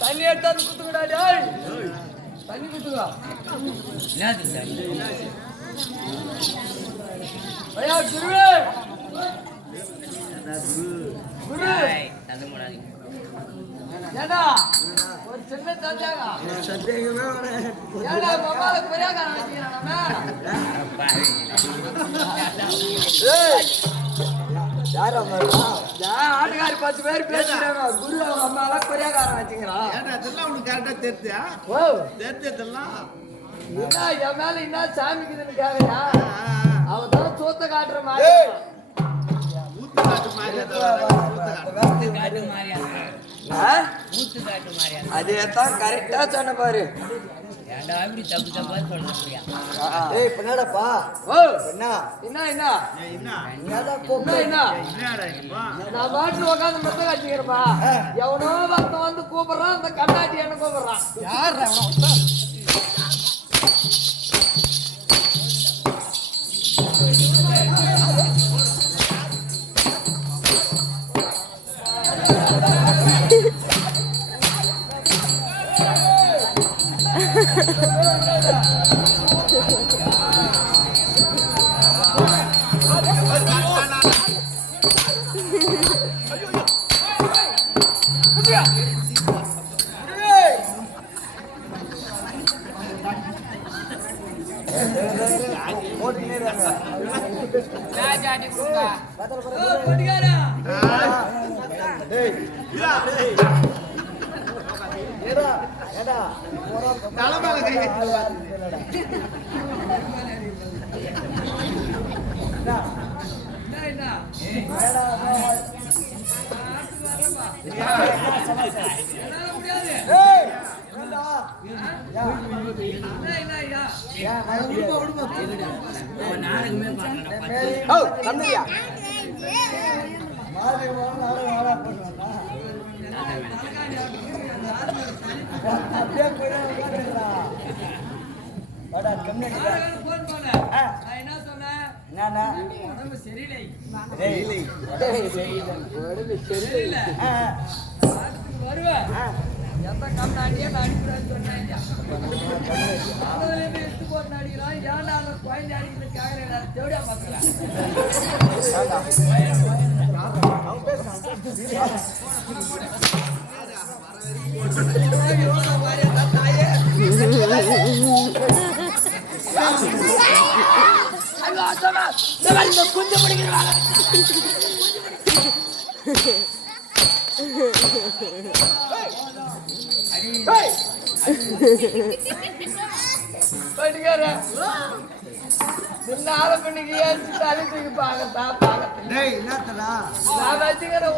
தண்ணி எடுத்தாந்து குத்துக்கடா தண்ணி குத்துக்கா ஐயா குருவே குரு ஏடா ஒரு சின்ன சந்தேகமே ஏடா மொபைல பெரியாக்காரன் வச்சுக்கிறானே ஆட்டுக்காரி 10 பேர் பேசுறாங்க குரு அவங்க அம்மால கொரியாக்காரன் வச்சுக்கிறான் அதெல்லாம் உனக்கு கரெக்டா தெரியுதா ஓ தெரிஞ்சதெல்லாம் என் மேல என்ன சாமிக்குதுன்னு கேக்குறா அவதான் சோத்த காட்டுற மாதிரி ஊத்து காட்டு மாதிரி அதேதான் கரெக்டா சொன்ன பாரு எவனோ பக்தம் வந்து கூப்பிடுறான் அந்த கண்ணாட்டி என்ன கூப்பிடுறான் யார் எந்த கண்ணாடியே அடிக்கிறான்னு சொன்னேன் எடுத்து போட்டு அடிக்கிறான் ஏன்டா அந்த குழந்தை அடிக்கிறது கேட்கிறேன் தேவையா பார்த்துக்கலாம் குஞ்சு பிடிக்கிறாங்க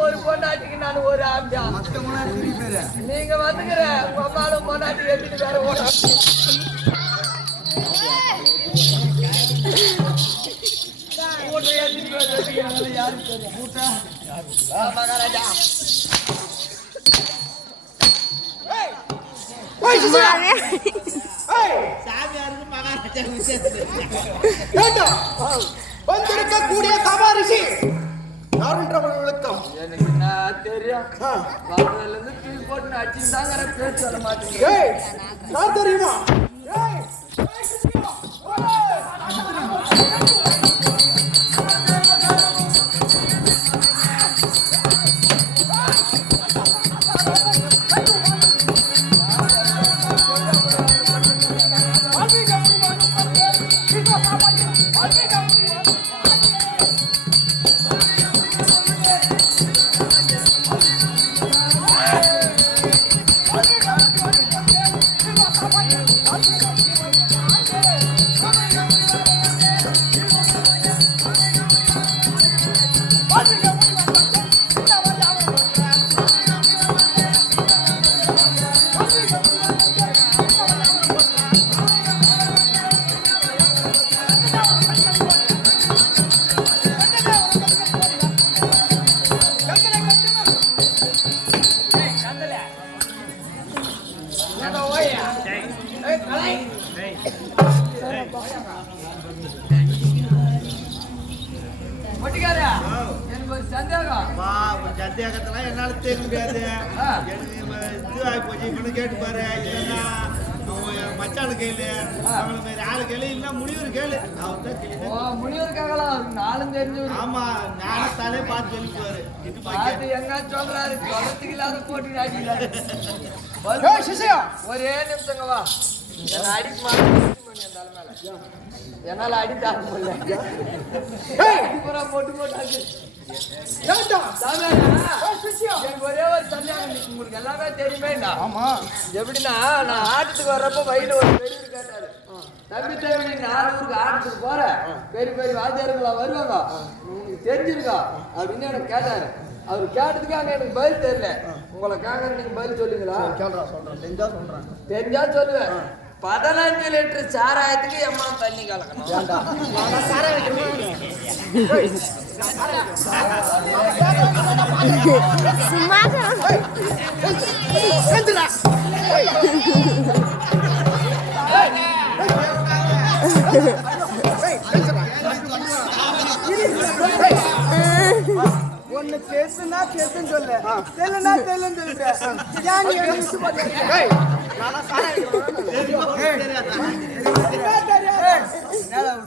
ஒரு பொண்டாட்டிக்கு நான் ஒரு ஆம்பியா நீங்க வந்துக்கிற பொம்மாலும் பொண்டாட்டி எடுத்துட்டு வேற ஓட மகாராஜா வந்திருக்கக்கூடிய கபாரிசி எனக்கு என்ன தெரியும் போட்டு அடிச்சுதாங்கிற பேர் சொல்ல மாட்டேங்க தெரியுமா சந்தேகம் வா சந்தேகத்தெல்லாம் என்னால தெரிய முடியாது. எனக்கு இது ஆகி போச்சு. இப்பன்னு கேட்டு பாரு. இல்லைன்னா மச்சானு கேளு, அவங்கள மாதிரி ஆளு கேளு, இல்ல முனிவர் கேளு. அவர் தான் கேளு. முனிவர் கேட்கலாம். நானும் தெரிஞ்சு. ஆமா ஞானத்தாலே பார்த்து சொல்லிக்குவாரு. பார்த்து எங்க சொல்றாரு சொல்றதுக்கு இல்லாத போட்டி ஆடிக்கிறாரு. ஒரே நிமிஷங்க வா. என்ன அடிக்க மாட்டேன் என்னால அடித்தாங்க முடியல. போட்டு போட்டாச்சு. ஒரே ஒரு சந்தேகம் உங்களுக்கு எல்லாமே தெரியுமேண்டா. எப்படின்னா நான் ஆட்டத்துக்கு வர்றப்ப வயல ஒரு பெரியவர் கேட்டாரு, தம்பி நான் ஊருக்கு ஆட்டத்துக்கு போறேன், பெரிய பெரிய வாத்தியாருங்களா வருவாங்க, உங்களுக்கு தெரிஞ்சிருக்கா அப்படின்னு எனக்கு கேட்டாரு. அவர் கேட்டதுக்கு அங்க எனக்கு பதில் தெரியல. உங்களை கேட்கற நீங்க பதில் சொல்லுங்களா? தெரிஞ்சா சொல்லுவேன். 15 லிட்டர் சாராயத்துக்கு எம்மா தண்ணி கலக்கணும். ஒன்னு பேசுனா பேசுன்னு சொல்லு, தெரியலனா தெரியலன்னு சொல்லிட்டேன்.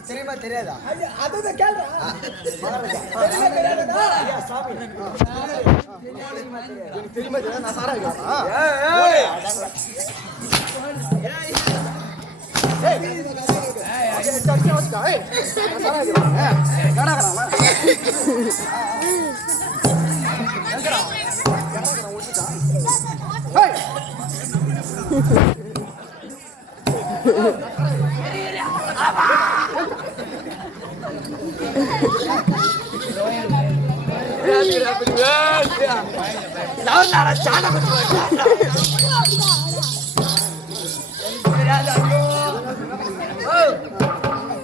தெரியுமா தெரியாதா? அதான் கேள்றா. தெரியுமா தெரியாது நான் சாரா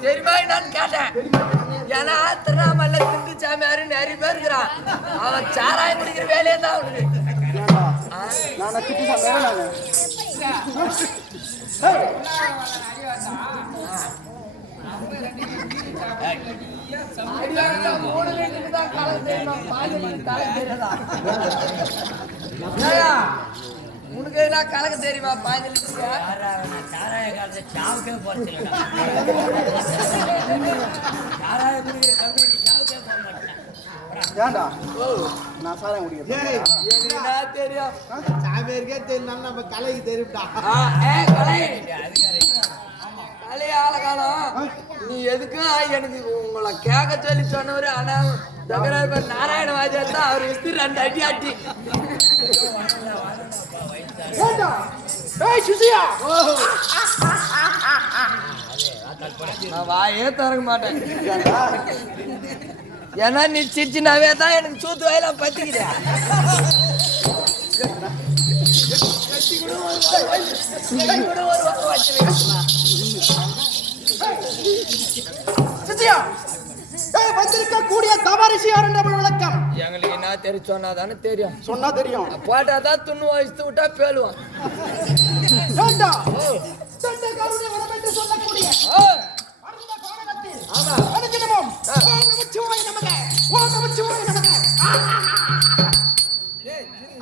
தெரியுமா நான் கேட்டேன். ஏன்னா திருநாமல்ல திண்டு சாமியாரு நிறைய பேர் இருக்கிறான். அவன் சாராயம் குடிக்கிற வேலையே தான் அவனுக்கு. உனக்கு எல்லாம் கலக்க தெரியுமா? 15 லிட்டர் சாராய காலத்தை சாவுக்கே போறது சாராய குடிக்கிற கம்பெனி சாவுக்கே போக மாட்டேன். நான் சாராயம் குடிக்கிறேன். தெரியும் சாமியாருக்கே தெரியல, நம்ம கலைக்கு தெரியும்டா. கலை ஆளகாலம் நீ எதுக்கும் எனக்கு உங்களை கேட்க சொல்லி சொன்னவரு. ஆனா நாராயண வாஜியார் தான் அவர் வித்து 2 அடி ஆட்டி நான் வாயே திறக்க மாட்டேன். ஏன்னா நீ சிரிச்சினாவே தான் எனக்கு சூத்து வாயில பத்திக்கிறேன். வந்திருக்கக்கூடிய தவறிசி விளக்கம் எங்களுக்கு என்ன தெரியும் சொன்னாதானே தெரியும். சொன்னா தெரியும். போட்டாதான் துண்ணு வயசு விட்டா பேலுவான்.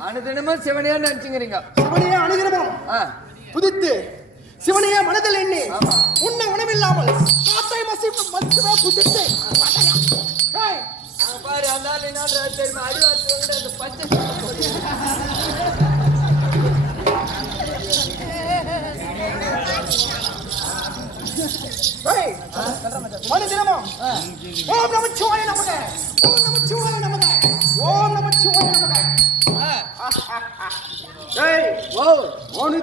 அனுதினமும் சிவனையா நினைச்சுக்கிறீங்க. சிவனையா அனுதினமும் புதித்து சிவனையா மனதில் எண்ணி உன்ன உணவில்லாமல் காத்தை மட்டுமே புதித்து பாரு அந்த அடிவாசி பச்சை மனுதினமும் ஓம் நமச்சிவாய நமக, ஓம் நமச்சிவாய நமக, ஓம் நமச்சிவாய நமக.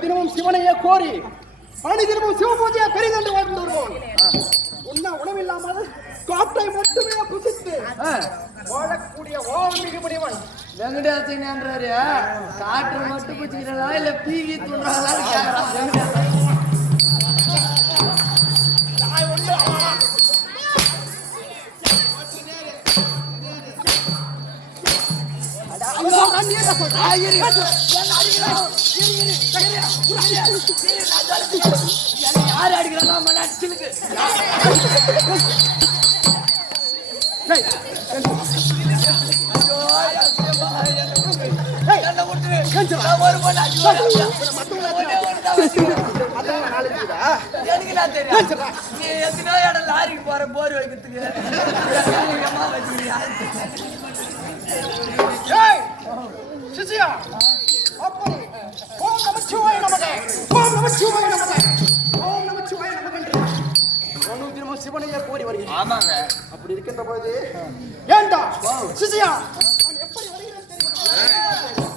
தினமும் சிவனையே கோரி தினமும் சிவபூஜையை பெரிதென்று வாழ்ந்து வருவோம். உண்ண உணவில்லாமல் காற்றை மட்டுமே புசித்து வாழக்கூடிய ஓமிகு முடிவன் வெங்கடாச்சன்றாரு. காற்று மட்டும் புசிக்கிறதா இல்ல பீகி துண்டாங்களா? யாரு அடிக்கிறா மனசுக்கு ஐயோ எனக்கு நான் தெரியும் நீ எத்தனையோ இடம் லாரிக்கு போற போர் வைக்கிறதுக்கு அம்மா வச்சுக்கிறியா சிசியா அப்படி ஓம் நமச்சிவாய நமகே ஓம் நமச்சிவாய நமகே ஓம் நமச்சிவாய நமகே தினமும் சிவனையே கோரி வருகிறேன். ஆமாங்க அப்படி இருக்கின்ற பொழுது ஏண்டா சிசியா நான் எப்படி வருகிறேன் தெரியுமா?